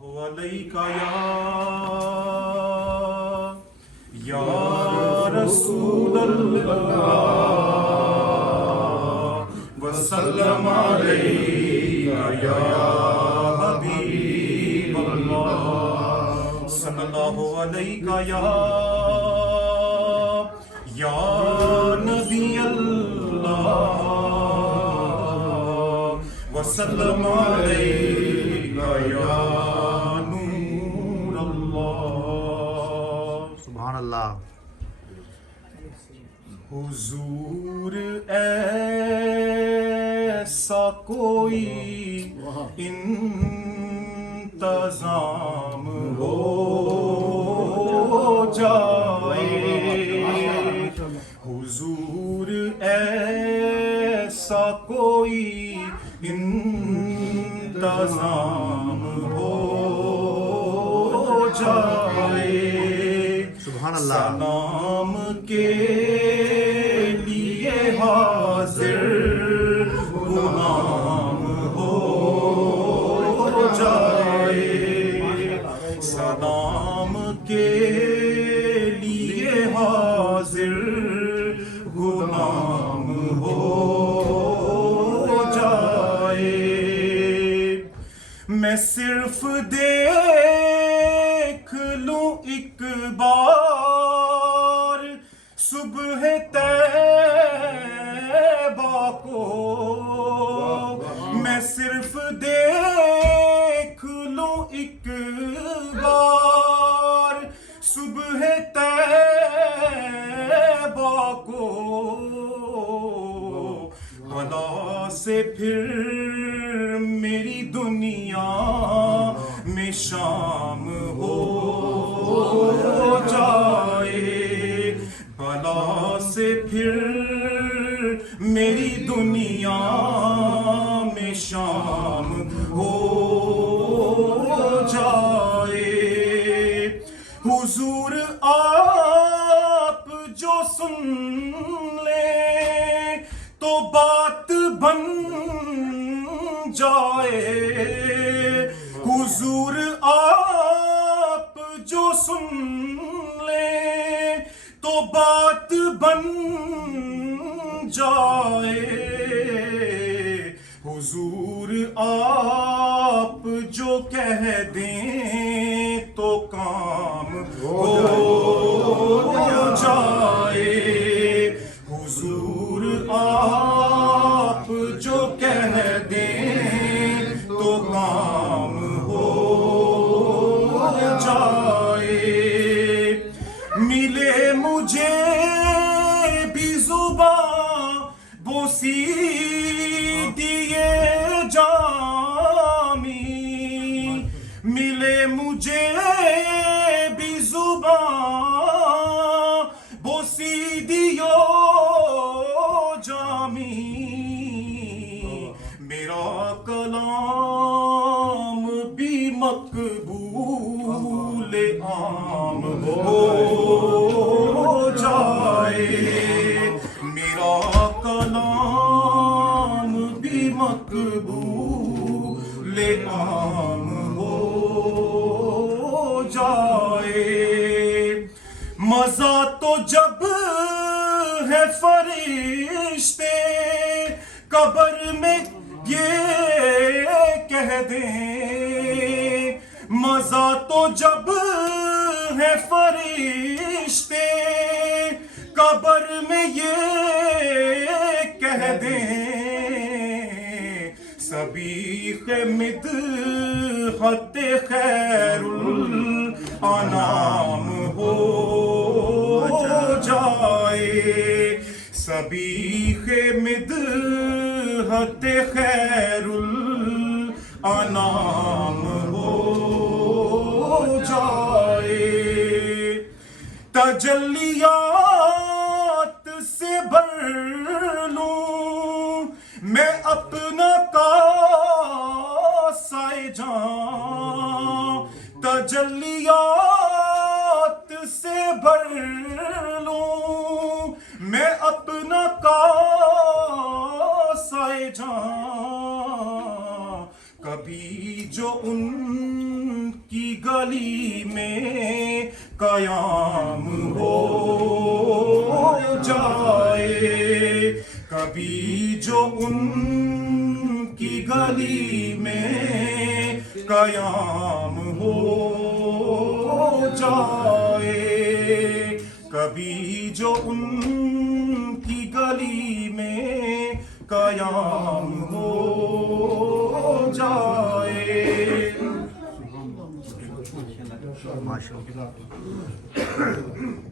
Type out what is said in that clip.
علیکہ یا رسول اللہ وسلم علیکہ یا حبیب اللہ صلی اللہ علیکہ یا نبی اللہ وسلم علیکہ یا نور اللہ سبحان اللہ. حضور ایسا کوئی انتظام ہو جائے حضور ایسا کوئی انتظام ہو جائے سبحان اللہ. سلام کے لیے حاضر غلام ہو جائے سلام کے لیے حاضر غلام ہو جائے میں صرف دیکھ لوں ایک بار صبح طیبہ کو میں صرف دیکھ لوں ایک بار صبح طیبہ کو بھلا سے پھر میری دنیا میں شام ہو جائے بھلا سے پھر میری دنیا میں شام ہو جائے حضور آپ جو سن لیں تو بات بن جائے حضور آپ جو سن لیں تو بات بن جائے حضور آپ جو کہہ دیں تو کام ہو جائے حضور آپ جو کہہ دیں تو کام ہو جائے ملے مجھے بھی زبان بوسی دیے جامی ملے مجھے بھی زبان بوسی دیو جامی میرا کلام بھی مقبول عام ہو جائے میرا کلام بھی مقبول عام ہو جائے مزہ تو جب ہے فرشتے قبر میں یہ کہہ دیں مزہ تو جب ہے فرشتے قبر میں یہ کہہ دیں صبیح مدحت خیر الانام ہو جائے صبیح مدحت خیر الانام ہو جائے تجلیات سے بھر لوں میں اپنا کاسہ جاں تجلیات سے بھر لوں میں اپنا کاسہ جاں کبھی جو ان کی گلی میں قیام ہو جائے کبھی جو ان کی گلی میں قیام ہو جائے کبھی جو ان کی گلی میں قیام ہو جائے ماشاء اللہ